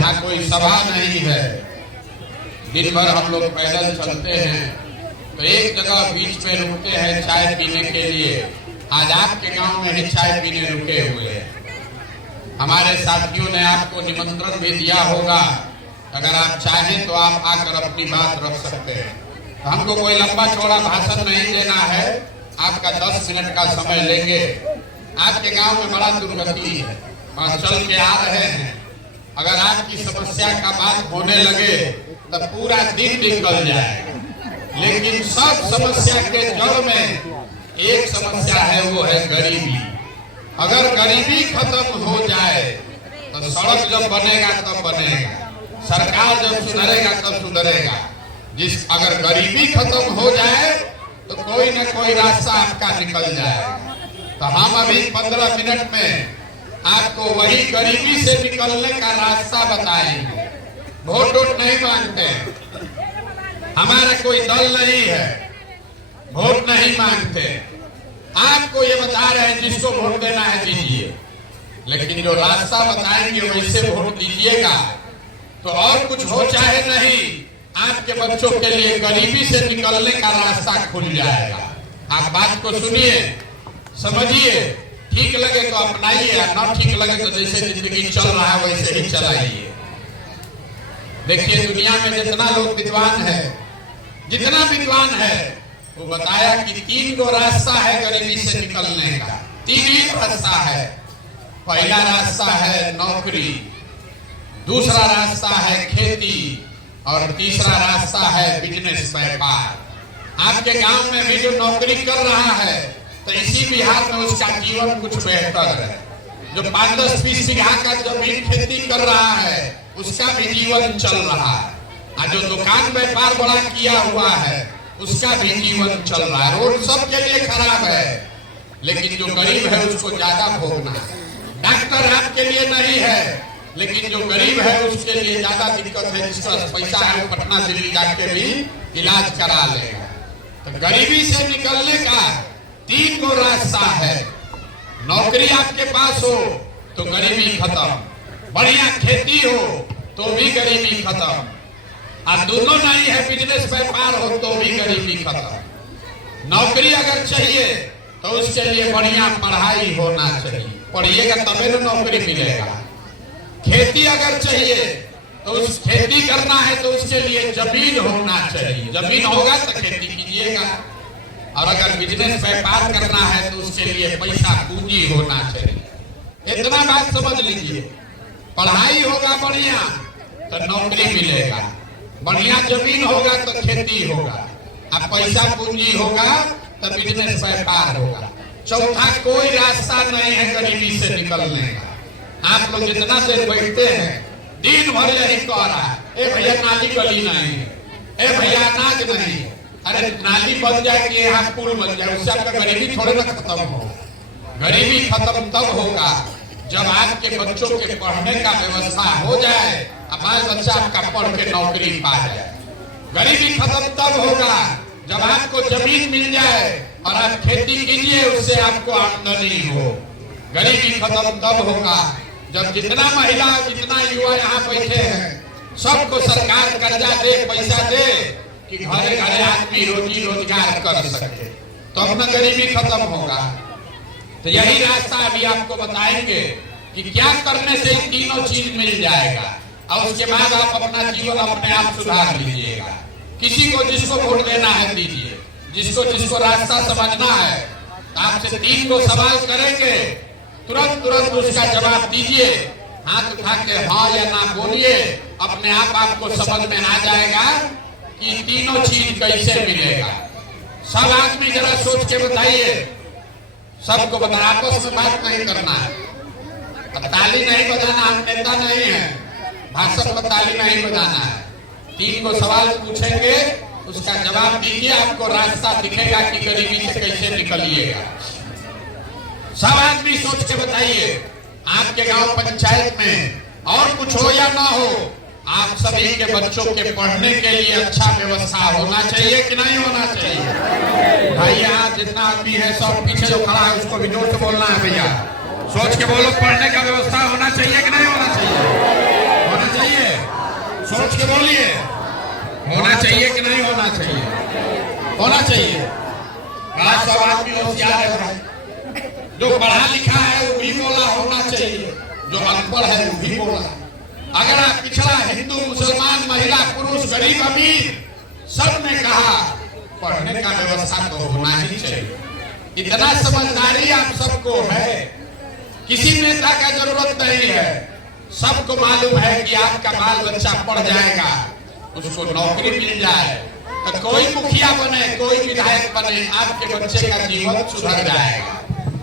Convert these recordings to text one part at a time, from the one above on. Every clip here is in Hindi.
यहाँ कोई सभा नहीं है, दिन भर हम लोग पैदल चलते हैं तो एक जगह बीच में रुकते हैं चाय पीने के लिए। आज आपके गांव में ही चाय पीने रुके हुए हैं। हमारे साथियों ने आपको निमंत्रण भी दिया होगा, अगर आप चाहें तो आप आकर अपनी बात रख सकते हैं। तो हमको कोई लंबा चौड़ा भाषण नहीं देना है, आपका 10 मिनट का समय लेंगे। आपके गांव में बड़ा दुर्गति है और चल के आ रहे हैं। अगर आपकी समस्या का बात होने लगे तो पूरा दिन निकल जाएगा, लेकिन सब समस्या के जड़ में एक समस्या है, वो है गरीबी। अगर गरीबी खत्म हो जाए तो सड़क जब बनेगा तब बनेगा, सरकार जब सुधरेगा तब सुधरेगा। अगर गरीबी खत्म हो जाए तो कोई न कोई रास्ता आपका निकल जाएगा। तो हम अभी 15 मिनट में आपको वही गरीबी से निकलने का रास्ता बताएंगे। वोट नहीं मांगते, हमारा कोई दल नहीं है, वोट नहीं मांगते। आपको ये बता रहे हैं जिसको वोट देना है दीजिए, लेकिन जो रास्ता बताएंगे वैसे वोट दीजिएगा। तो और कुछ हो चाहे नहीं, आपके बच्चों के लिए गरीबी से निकलने का रास्ता खुल जाएगा। आप बात को सुनिए, समझिए, ठीक लगे तो अपनाइए, ना ठीक लगे तो जैसे जिंदगी चल रहा है वैसे ही चलाइए। देखिए दुनिया में जितना लोग विद्वान है, जितना विद्वान है, वो बताया कि 3 गो रास्ता है गरीबी से निकलने का। 3 ही रास्ता है। पहला रास्ता है नौकरी, दूसरा रास्ता है खेती और तीसरा रास्ता है बिजनेस, व्यापार। आपके गांव में भी जो नौकरी कर रहा है तो इसी बिहार में उसका जीवन कुछ बेहतर है। जो 5-10-20 बीघा का जमीन खेती कर रहा है उसका भी जीवन चल रहा है, और जो दुकान व्यापार बड़ा किया हुआ है उसका भी जीवन चल रहा है। रोड सबके लिए खराब है, लेकिन जो गरीब है उसको ज्यादा भोगना है। डॉक्टर आपके लिए नहीं है, लेकिन जो गरीब है उसके लिए ज्यादा दिक्कत है। जिसका पैसा है वो पटना दिल्ली जाके भी इलाज करा लेगा। तो गरीबी से निकलने का 3 गो रास्ता है। नौकरी आपके पास हो तो गरीबी खत्म, बढ़िया खेती हो तो भी गरीबी खत्म, और दोनों नहीं है बिजनेस व्यापार हो तो भी गरीबी खत्म। नौकरी अगर चाहिए तो उसके लिए बढ़िया पढ़ाई होना चाहिए, पढ़िएगा तभी ना नौकरी मिलेगा। खेती अगर चाहिए तो उस खेती करना है तो उसके लिए जमीन होना चाहिए, जमीन होगा तो खेती कीजिएगा। और अगर बिजनेस व्यापार करना है तो उसके लिए पैसा पूंजी होना चाहिए। इतना बात समझ लीजिए, पढ़ाई होगा बढ़िया तो नौकरी मिलेगा, बढ़िया जमीन होगा तो खेती होगा, अब पैसा पूंजी होगा तो बिजनेस व्यापार होगा। चौथा कोई रास्ता नहीं है गरीबी से निकलने का। आप लोग जितना देर बैठते हैं दिन भर यही कह रहा है, ए भैया नाली गली नहीं, ए भैया अनाज नहीं। अरे नाली बन जाए कि यहाँ पुल बन जाए, उससे आपका गरीबी थोड़े ना खत्म हो। गरीबी खत्म तब होगा जब आपके बच्चों के पढ़ने का व्यवस्था हो जाए, बाल बच्चा आपका पढ़ के नौकरी पा जाए। गरीबी खत्म तब होगा जब आपको जमीन मिल जाए और आप खेती कीजिए, उससे आपको आमदनी हो। गरीबी खत्म तब होगा जब जितना महिला जितना युवा यहाँ बैठे हैं सबको सरकार कर्जा दे, पैसा दे कि घरे घरे आदमी रोजी रोजगार कर सके, तो अपना गरीबी खत्म होगा। तो यही रास्ता अभी आपको बताएंगे कि क्या करने से तीनों चीज मिल जाएगा, और उसके बाद आप अपना जीवन अपने आप सुधार लीजिएगा। किसी को जिसको वोट देना है दीजिए, जिसको जिसको रास्ता समझना है। आपसे 3 गो सवाल करेंगे, तुरंत उसका जवाब दीजिए, हाथ उठा के हाँ या ना बोलिए। अपने आप आपको समझ में आ जाएगा कि तीनों चीज कैसे मिलेगा। सब आदमी जरा सोच के बताइए, सबको बता, आपस में बात नहीं करना है, ताली नहीं बजाना, हम नेता नहीं है, भाषण में ताली नहीं बजाना है। 3 गो सवाल पूछेंगे, उसका जवाब दीजिए, आपको रास्ता दिखेगा कि गरीबी से कैसे निकलिएगा। सब आदमी सोच के बताइए, आपके गांव पंचायत में और कुछ हो या ना हो, आप सभी के बच्चों के पढ़ने के लिए अच्छा व्यवस्था होना चाहिए कि नहीं होना चाहिए? भाई यहाँ जितना आदमी है सब पीछे जो खड़ा है उसको भी जोर से बोलना है। भैया सोच के बोलो, पढ़ने का व्यवस्था होना चाहिए कि नहीं होना चाहिए? होना चाहिए। से बोलिए, होना चाहिए कि नहीं होना चाहिए? होना चाहिए। बड़ा सब आदमी होशियार है भाई, जो पढ़ा लिखा है वो भी बोला होना चाहिए, जो अनपढ़ है वो भी बोला। अगर आप पिछड़ा हिंदू मुसलमान महिला पुरुष गरीब अमीर सब ने कहा पढ़ने का व्यवस्था तो होना ही चाहिए। इतना समझदारी आप सबको है, किसी नेता का जरूरत नहीं है। सबको मालूम है कि आपका बाल बच्चा पढ़ जाएगा, उसको नौकरी मिल जाए तो कोई मुखिया बने, कोई विधायक बने, आपके बच्चे का जीवन सुधर जाएगा।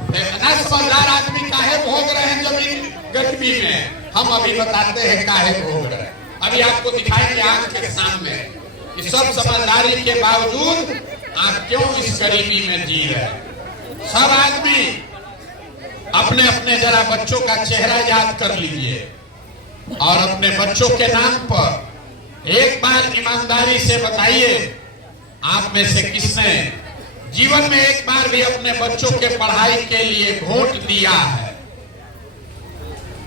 इतना समझदार आदमी काहे भोग रहे हैं जमीन गरीबी में? हम अभी बताते हैं काहे भोग रहे हैं। अभी आपको दिखाएंगे आंख के सामने कि सब समझदारी के बावजूद आप क्यों इस गरीबी में जी रहे हैं। सब आदमी अपने अपने जरा बच्चों का चेहरा याद कर लीजिए और अपने बच्चों के नाम पर एक बार ईमानदारी से बताइए, आप में से किसने जीवन में एक बार भी अपने बच्चों के पढ़ाई के लिए वोट दिया है?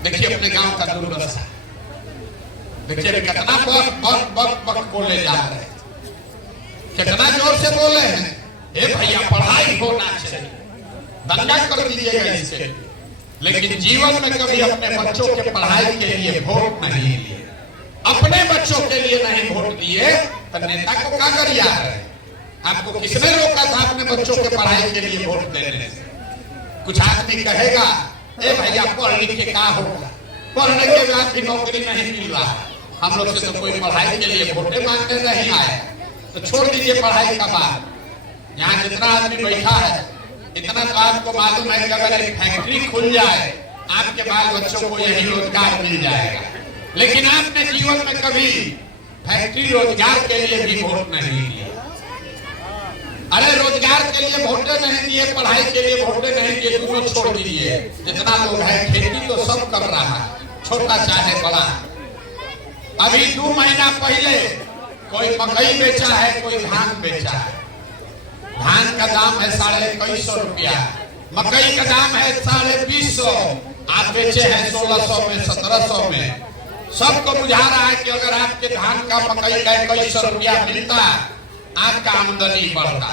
देखिए अपने गांव का दुर्दशा, देखिए कितना बक बोले जा रहे हैं, कितना जोर से बोले हैं, ए भैया पढ़ाई होना चाहिए, दंगा कर दीजिएगा इसके। लेकिन जीवन में कभी अपने बच्चों के पढ़ाई के लिए वोट नहीं दिए, अपने बच्चों के लिए नहीं वोट दिए तो नेता को क्या कर रहा है? आपको किसने रोका था अपने बच्चों के पढ़ाई के लिए वोट देने से? कुछ आदमी कहेगा ए भैया पढ़ लिख के क्या होगा, पढ़ने के बाद भी नौकरी नहीं मिल रहा, हम लोग से तो कोई पढ़ाई के लिए वोटे मांगने नहीं आए, तो छोड़ दीजिए पढ़ाई का बात। यहाँ जितना आदमी बैठा है इतना तो आपको मालूम है कि अगर एक फैक्ट्री खुल जाए आपके बाल बच्चों को यही रोजगार मिल जाएगा। लेकिन आपने जीवन में कभी फैक्ट्री रोजगार के लिए भी वोट नहीं दिया। अरे रोजगार के लिए वोटे नहीं दिए, पढ़ाई के लिए वोटे नहीं दिए, दोनों छोड़ दीजिए। जितना लोग है खेती तो सब कर रहा है, छोटा चाहे बड़ा। अभी 2 महीना पहले कोई मकई बेचा है, कोई धान बेचा है। धान का दाम है 2150 रुपया, मकई का दाम है 2250, आप बेचे हैं 1600 में 1700 में। सबको बुझा रहा है कि अगर आपके धान का मकई का 2100 रुपया मिलता आपका आमदनी बढ़ता,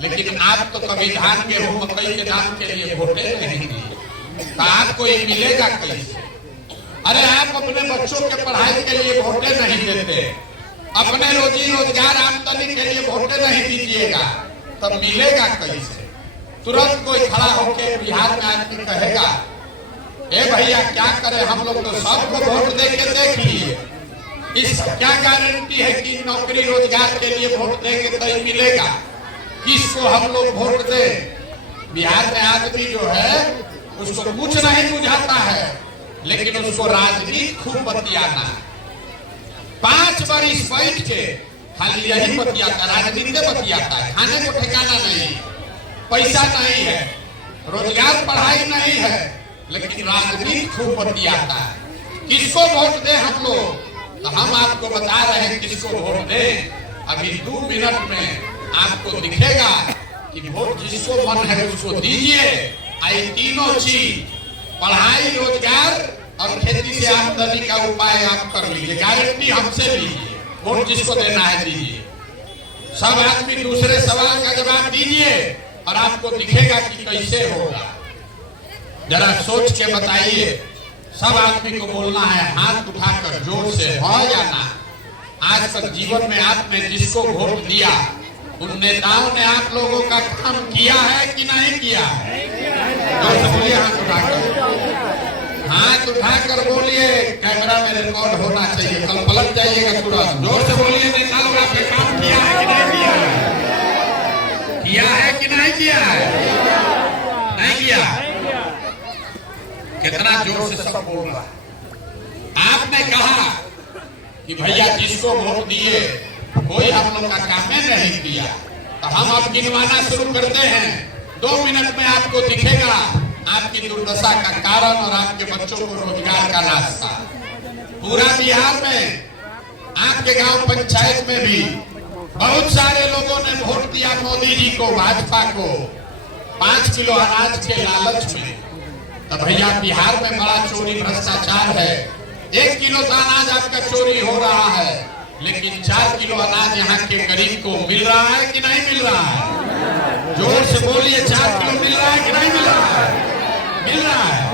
लेकिन आप तो कभी धान गेहूं मकई के दाम के लिए वोटे नहीं दिए, तो आपको ये मिलेगा कैसे? अरे आप अपने बच्चों के पढ़ाई के लिए वोटे नहीं देते, अपने रोजी रोजगार आमदनी के लिए वोटे नहीं दीजिएगा, तब मिलेगा कैसे? तुरंत कोई खड़ा होकर बिहार में आदमी कहेगा ए भैया क्या करे, हम लोग तो सबको वोट दे के देख लिए, इस क्या गारंटी है कि नौकरी रोजगार के लिए वोट देंगे तो मिलेगा? किसको हम लोग वोट दे? बिहार में आदमी जो है उसको कुछ नहीं बुझाता है, लेकिन उसको राजनीति खूब बतियाना है। 5 बरिस बैठ के खाली यही बतियाता, राजनीति बतियाता है, खाने को ठिकाना नहीं, पैसा नहीं है, रोजगार पढ़ाई नहीं है, लेकिन राजनीति खूब बतियाता है। किसको वोट दे हम लोग? तो हम आपको बता रहे हैं किसको वोट दें। अभी 2 मिनट में आपको दिखेगा कि वोट जिसको मन है उसको दीजिए। आई तीनों चीज, पढ़ाई, रोजगार और खेती से आमदनी का उपाय आप कर लीजिए, गारंटी हमसे लीजिए, वोट जिसको देना है दीजिए। सब आदमी दूसरे सवाल का जवाब दीजिए और आपको दिखेगा कि कैसे होगा। जरा सोच के बताइए। सब आदमी को बोलना है हाथ उठाकर जोर से, हो या ना। आज तक जीवन में आपने जिसको वोट दिया उन नेताओं ने आप लोगों का काम किया है कि नहीं किया है? जोर से बोलिए, हाथ उठाकर, हाथ उठाकर बोलिए। कैमरा में रिकॉर्ड होना चाहिए, कल पलट जाइएगा तुरंत। जोर से बोलिए, नेताओं ने आपने काम किया है कि नहीं किया है? किया है कि नहीं किया है? नहीं किया। कितना जोर से सब बोल रहा है। आपने कहा कि भैया जिसको वोट दिए कोई हम लोग का काम नहीं किया, तो हम अब गिनवाना शुरू करते हैं। 2 मिनट में आपको दिखेगा आपकी दुर्दशा का कारण और आपके बच्चों को रोजगार का रास्ता। पूरा बिहार में, आपके गांव पंचायत में भी बहुत सारे लोगों ने वोट दिया मोदी जी को, भाजपा को, 5 किलो अनाज के लालच में। तो भैया बिहार में बड़ा चोरी भ्रष्टाचार है, 1 किलो अनाज आपका चोरी हो रहा है, लेकिन 4 किलो अनाज यहाँ के गरीब को मिल रहा है कि नहीं मिल रहा है? जोर से बोलिए, 4 किलो मिल रहा है कि नहीं मिल रहा है? मिल रहा है।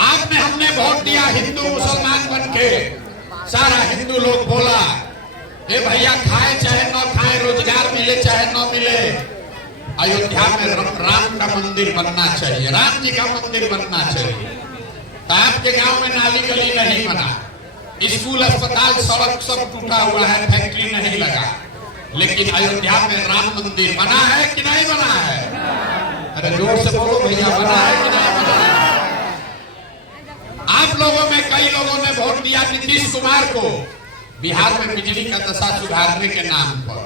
आपने हमने वोट दिया हिंदू मुसलमान बन के, सारा हिंदू लोग बोला ए भैया खाए चाहे न खाए, रोजगार मिले चाहे न मिले, अयोध्या में राम का मंदिर बनना चाहिए, राम जी का मंदिर बनना चाहिए। तो आपके गांव में नाली गली नहीं बना, स्कूल अस्पताल सड़क सब टूटा हुआ है, फैक्ट्री नहीं लगा, लेकिन अयोध्या में राम मंदिर बना है कि नहीं बना है? अरे जोर से बोलो भैया, बना है कि नहीं बना है? आप लोगों में कई लोगों ने वोट दिया नीतीश कुमार को बिहार में बिजली का दशा सुधारने के नाम पर।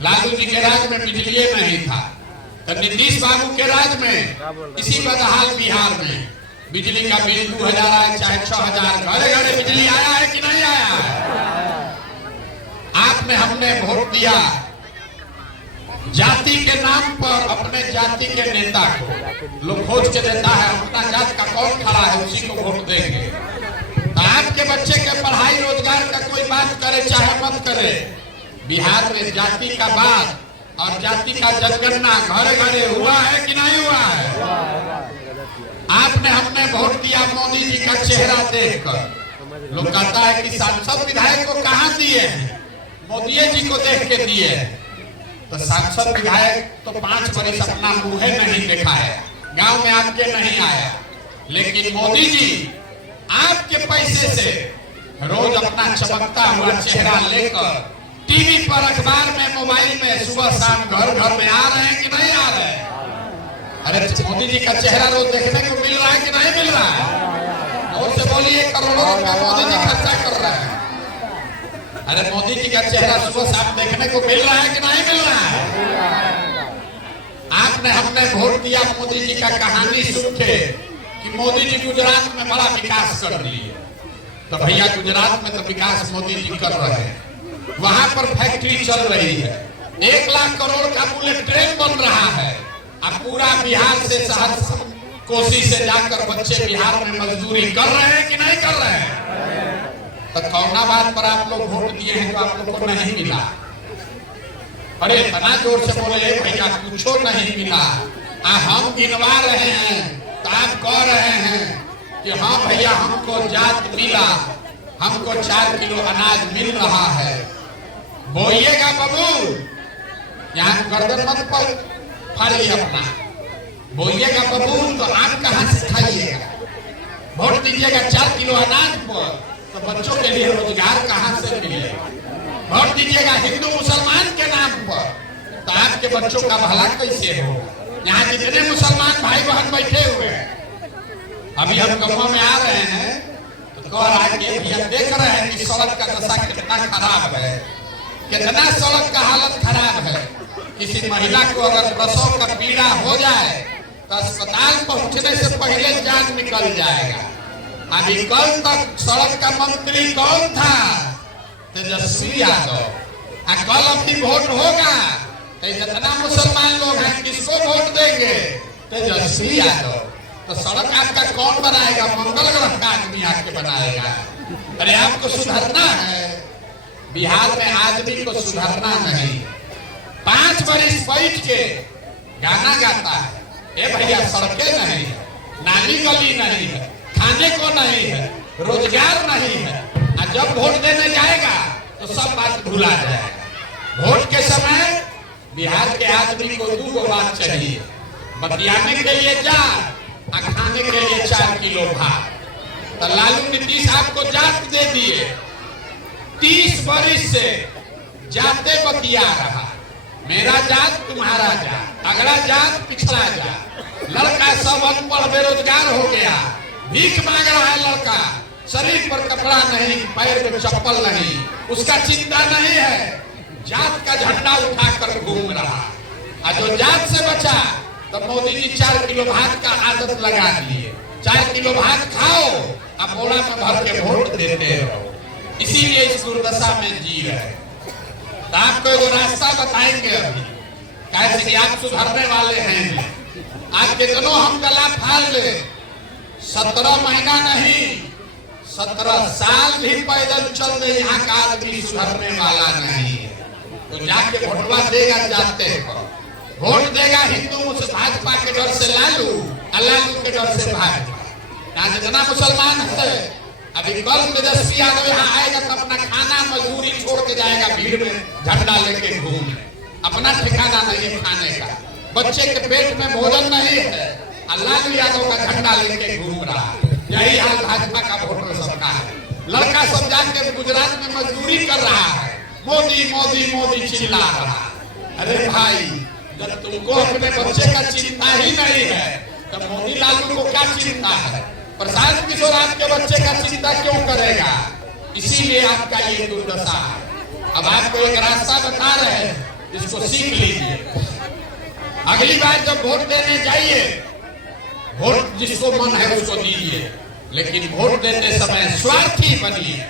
लालू जी के राज में बिजली नहीं था, तो नीतीश बाबू के राज में इसी बदहाल बिहार में बिजली का बिल 2000 आए चाहे 6000, घरे घरे बिजली आया है कि नहीं आया है? आपने हमने वोट दिया जाति के नाम पर, अपने जाति के नेता को लोग खोज के देता है, अपना जात का कौन खड़ा है उसी को वोट देंगे। तो आपके बच्चे के पढ़ाई रोजगार का कोई बात करे चाहे मत करे, बिहार में जाति का बात और जाति का जनगणना घरे घरे हुआ है कि नहीं हुआ है? आपने हमने वोट दिया मोदी जी का चेहरा देखकर। लोग कहता है कि सांसद विधायक को कहाँ दिए हैं? मोदी जी को देख के दिए। तो सांसद विधायक तो 5 वर्ष अपना मुंह नहीं देखा है, गांव में आपके नहीं आया, लेकिन मोदी जी आपके पैसे से रोज अपना चमकता हुआ चेहरा लेकर टीवी पर, अखबार में, मोबाइल में सुबह शाम घर घर में आ रहे हैं कि नहीं आ रहे हैं? अरे मोदी जी का चेहरा रोज देखने को मिल रहा है कि नहीं मिल रहा है? और से बोलिए, करोड़ों रुपया मोदी जी खर्चा कर रहे हैं। अरे मोदी जी का चेहरा सुबह शाम देखने को मिल रहा है कि नहीं मिल रहा है? आपने हमने वोट दिया मोदी जी का कहानी सुन के कि मोदी जी गुजरात में बड़ा विकास कर दिए। तो भैया गुजरात में तो विकास मोदी जी कर रहे हैं, वहां पर फैक्ट्री चल रही है, 1 लाख करोड़ का बुलेट ट्रेन बन रहा है, अब पूरा बिहार से शहर कोसी से जाकर बच्चे बिहार में मजदूरी कर रहे हैं कि नहीं कर रहे हैं? तो कौना बात पर आप लोग वोट दिए हैं तो आप लोग को नहीं मिला? अरे इतना जोर से बोले भैया, कुछो नहीं मिला। हम गिनवा रहे हैं तो आप कह रहे हैं कि हाँ भैया हमको जात मिला, हमको 4 किलो अनाज मिल रहा है। बोइएगा बाबू, यहाँ गर्दन मत पर फाड़िए अपना, बोलिएगा बाबू तो आप कहाँ से खाइएगा? वोट दीजिएगा 4 किलो अनाज पर, तो बच्चों के लिए रोजगार कहाँ से मिलेगा? वोट दीजिएगा हिंदू मुसलमान के नाम पर, तो आपके बच्चों का भला कैसे होगा? यहाँ जितने मुसलमान भाई बहन बैठे हुए हैं, अभी हम गांव में आ रहे हैं तो कह रहा है कि भैया देख रहे हैं कि सड़क का दशा कितना खराब है, कितना सड़क का हालत खराब है। किसी महिला को अगर प्रसव का पीड़ा हो जाए तो अस्पताल पहुंचने से पहले जान निकल जाएगा। अभी कल तक सड़क का मंत्री कौन था? तेजस्वी यादव। कल अपनी वोट होगा तो जितना मुसलमान लोग हैं किसको वोट देंगे? तेजस्वी यादव। तो सड़क आपका कौन बनाएगा? मंगल ग्रह का आदमी आपके बनाएगा। अरे आपको सुधरना है, बिहार में आदमी को सुधरना नहीं। 5 वर्ष बैठ के गाना गाता है, ए भैया सड़कें नहीं है, नाली गली नहीं है, खाने को नहीं है, रोजगार नहीं है, और जब वोट देने जाएगा तो सब बात भुला जाएगा। वोट के समय बिहार के आदमी को 2 बात चाहिए, बतियाने के लिए जात और खाने के लिए 4 किलो भात। तो लालू नीतीश आपको जात दे दिए, 30 वर्ष से जाते बतिया रहा, मेरा जात तुम्हारा जात, अगला जात पिछड़ा जात। लड़का सब अनपढ़ बेरोजगार हो गया, भीख मांग रहा है लड़का, शरीर पर कपड़ा नहीं, पैर में चप्पल नहीं, उसका चिंता नहीं है, जात का झंडा उठाकर घूम रहा। और जो जात से बचा तो मोदी जी 4 किलो भात का आदत लगा दिए, 4 किलो भात खाओ अब बोरा में भर के वोट देते रहो। इसीलिए इस दुर्दशा में जी रहे। तो आपको एक रास्ता बताएंगे अभी, कैसे कि आप सुधरने वाले हैं। आप कितनों हम गला फाड़ ले, 17 महीना नहीं 17 साल भी पैदल चल रहे यहाँ का आदमी सुधरने वाला नहीं है। तो जाके वोटवा देगा जाते पर वोट देगा हिंदू भाजपा के डर से लालू और लालू के डर से भाजपा। यहाँ जितना मुसलमान है अभी कल तेजस्वी यादव यहाँ आएगा तो अपना खाना मजदूरी छोड़ के जाएगा भीड़ में झंडा लेके घूमने। अपना ठिकाना नहीं खाने का, बच्चे के पेट में भोजन नहीं है और लालू यादव का झंडा लेके घूम रहा है। यही हाल भाजपा का वोटर सबका है। लड़का सब जाके गुजरात में मजदूरी कर रहा है, मोदी मोदी मोदी चिल्ला रहा है। अरे भाई जब तुमको अपने बच्चे का चिंता ही नहीं है तो मोदी लालू को क्या चिंता है? प्रशांत किशोर आपके बच्चे का चिंता क्यों करेगा? इसीलिए आपका ये दुर्दशा है। अब आपको एक रास्ता बता रहे हैं, इसको सीख लीजिए। अगली बार जब वोट देने जाइए, वोट जिसको मन है उसको दीजिए, लेकिन वोट देते समय स्वार्थी बनिए।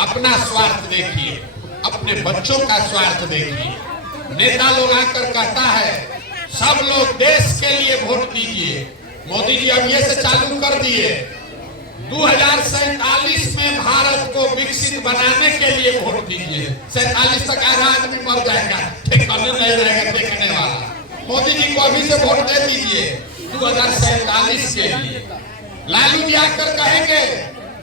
अपना स्वार्थ देखिए, अपने बच्चों का स्वार्थ देखिए। नेता लोग आकर कहता है सब लोग देश के लिए वोट दीजिए। मोदी जी अब ये से चालू कर दिए 2047 में भारत को विकसित बनाने के लिए वोट दीजिए। 47 तक आधा आदमी मर जाएगा, ठिकाने नहीं रहेगा देखने वाला। मोदी जी को अभी से वोट दे दीजिए 2047 के लिए। लालू जी आकर कहेंगे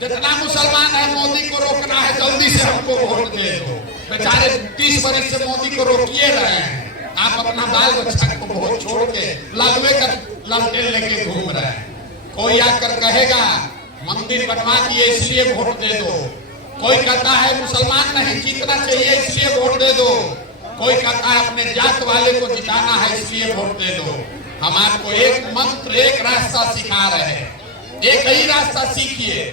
जितना मुसलमान है मोदी को रोकना है, जल्दी से हमको वोट दे दो। बेचारे 30 वर्ष से मोदी को रोकिए रहे हैं, आप अपना बाल बच्चा को वोट छोड़ के लालू का ललटे लेके घूम रहे हैं। कोई आकर कहेगा मंदिर बनवा दिए इसलिए वोट दे दो। कोई कहता है मुसलमान नहीं जीतना चाहिए इसलिए वोट दे दो। कोई कहता है अपने जात वाले को जिताना है इसलिए वोट दे दो। हम आपको एक मंत्र एक रास्ता सिखा रहे हैं, एक ही रास्ता सीखिए।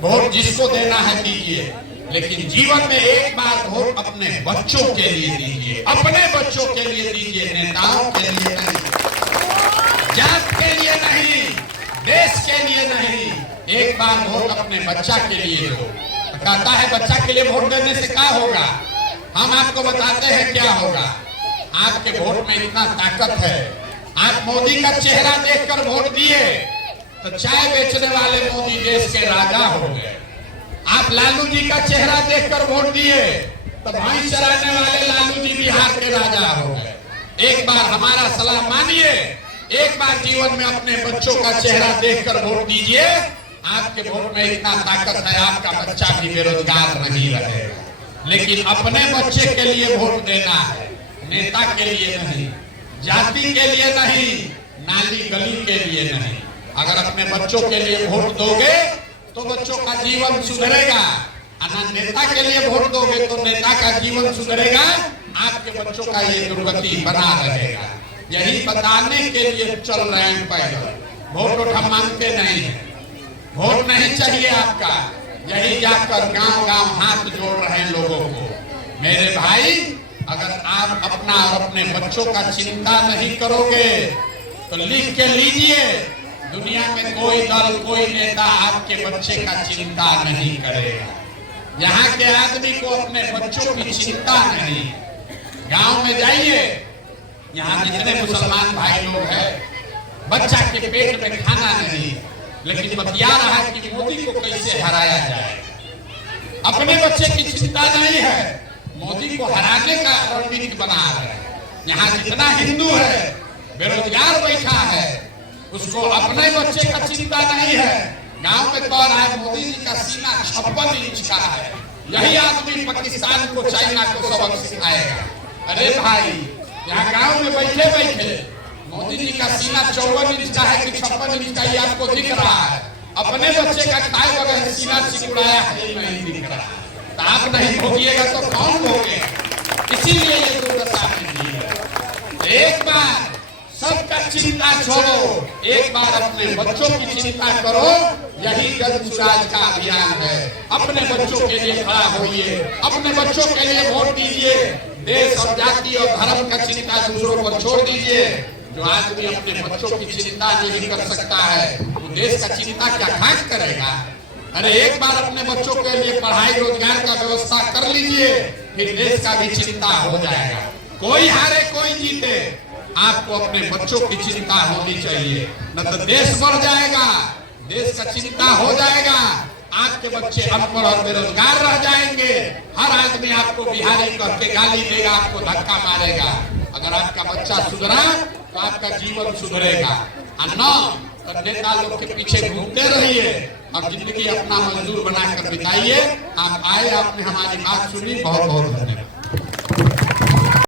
वोट जिसको देना है दीजिए, लेकिन जीवन में एक बार वोट अपने बच्चों के लिए दीजिए। अपने बच्चों के लिए दीजिए, नेताओं के लिए नहीं, जात के लिए नहीं, देश के लिए नहीं। एक बार वोट अपने बच्चा के लिए दो। कहता है बच्चा के लिए वोट देने से क्या होगा? हम आपको बताते हैं क्या होगा। आपके वोट में इतना ताकत है, आप मोदी का चेहरा देखकर वोट दिए तो चाय बेचने वाले मोदी देश के राजा हो गए। आप लालू जी का चेहरा देखकर वोट दिए तो भैंस चराने वाले लालू जी बिहार के राजा हो गए। एक बार हमारा सलाह मानिए, एक बार जीवन में अपने बच्चों का चेहरा देखकर वोट दीजिए। आपके वोट में इतना ताकत है, आपका बच्चा भी बेरोजगार नहीं रहेगा। लेकिन अपने बच्चे के लिए वोट देना है, नेता के लिए नहीं, जाति के लिए नहीं, नाली गली के लिए नहीं। अगर अपने बच्चों के लिए वोट दोगे तो बच्चों का जीवन सुधरेगा, और नेता के लिए वोट दोगे तो नेता का जीवन सुधरेगा, आपके बच्चों का ये दुर्गति बना रहेगा। यही बताने के लिए चल रहे हैं पैदल। वोट हम मांगते नहीं है, वोट नहीं चाहिए आपका। यही जाकर गांव गांव हाथ जोड़ रहे हैं लोगों को। मेरे भाई, अगर आप अपना और अपने बच्चों का चिंता नहीं करोगे तो लिख के लीजिए, दुनिया में कोई दल कोई नेता आपके बच्चे का चिंता नहीं करेगा। यहाँ के आदमी को अपने बच्चों की चिंता नहीं। गांव में जाइए, यहाँ जितने मुसलमान भाई लोग हैं, बच्चा के पेट में खाना नहीं, लेकिन बतिया रहा है कि मोदी को कैसे हराया जाए। अपने बच्चे की चिंता नहीं है, मोदी को हराने का रणनीति बना रहे हैं। यहाँ जितना हिंदू है बेरोजगार बैठा है, उसको अपने बच्चे का चिंता नहीं है। गांव में कह रहा है मोदी जी का सीना 56 इंच का है, यही आदमी पाकिस्तान को चाइना को सबक सिखाएगा। अरे भाई, यहाँ गांव में बैठे बैठे मोदी जी का सीना 54 इंच का है कि 56 इंच का, ये आपको दिख रहा है। अपने बच्चे का खाए बगैर सीना सिकुड़ाया है नहीं दिख रहा। तो आप नहीं भोगिएगा तो कौन भोगेगा? इसीलिए ये दुर्दशा है। एक बार सबका चिंता छोड़ो, एक बार अपने बच्चों की चिंता करो। यही जन सुराज का अभियान है। अपने बच्चों के लिए खड़ा होइए, अपने बच्चों के लिए वोट दीजिए। देश और जाति और धर्म का चिंता दूसरों पर छोड़ दीजिए। जो आदमी अपने बच्चों की चिंता नहीं कर सकता है, वो देश का चिंता क्या खास करेगा? अरे एक बार अपने बच्चों के लिए पढ़ाई रोजगार का व्यवस्था कर लीजिए, फिर देश का भी चिंता हो जाएगा। कोई हारे कोई जीते, आपको अपने बच्चों की चिंता होनी चाहिए। न तो देश बढ़ जाएगा, देश का चिंता हो जाएगा, आपके बच्चे अनपढ़ और बेरोजगार रह जाएंगे। हर आदमी आपको बिहारी कह के गाली देगा, आपको धक्का मारेगा। अगर आपका बच्चा सुधरा तो आपका जीवन सुधरेगा। और न नेता लोग के पीछे घूमते रहिए, अब जिंदगी अपना मजदूर बनाकर बिताइए। आप आए, आपने हमारी बात सुनी, बहुत बहुत धन्यवाद।